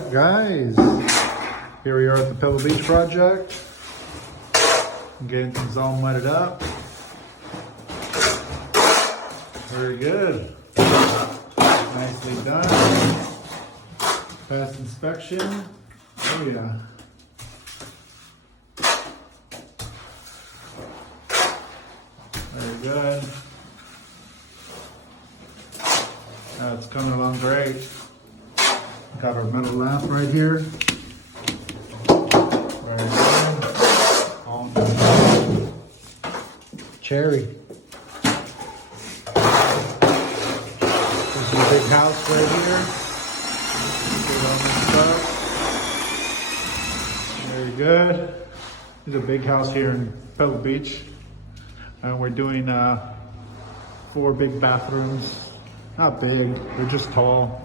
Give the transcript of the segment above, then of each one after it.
right, guys. Here we are at the Pebble Beach project. Getting things all mudded up. Very good. Nicely done. Passed inspection. Oh yeah. Very good. It's coming along great. Got our metal lamp right here. Very good. All done. Cherry. There's a big house right here. Get all this stuff. Very good. There's a big house here in Pebble Beach. And we're doing 4 big bathrooms. Not big, they're just tall,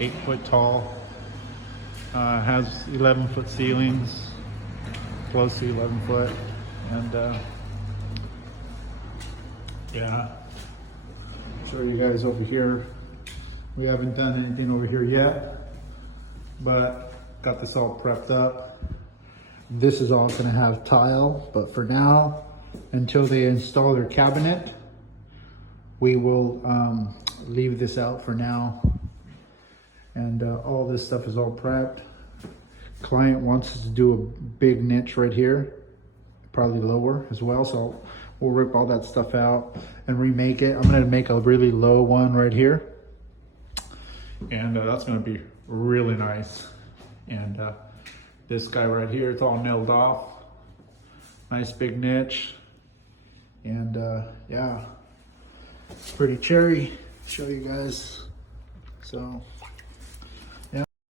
8 foot tall. Has 11-foot ceilings, close to 11 foot. And yeah, show you guys over here. We haven't done anything over here yet, but got this all prepped up. This is all gonna have tile, but for now, until they install their cabinet, we will leave this out for now. And all this stuff is all prepped. Client wants us to do a big niche right here, probably lower as well. So we'll rip all that stuff out and remake it. I'm gonna make a really low one right here. And that's gonna be really nice. And this guy right here, it's all nailed off. Nice big niche. And yeah, it's pretty cherry. Show you guys. So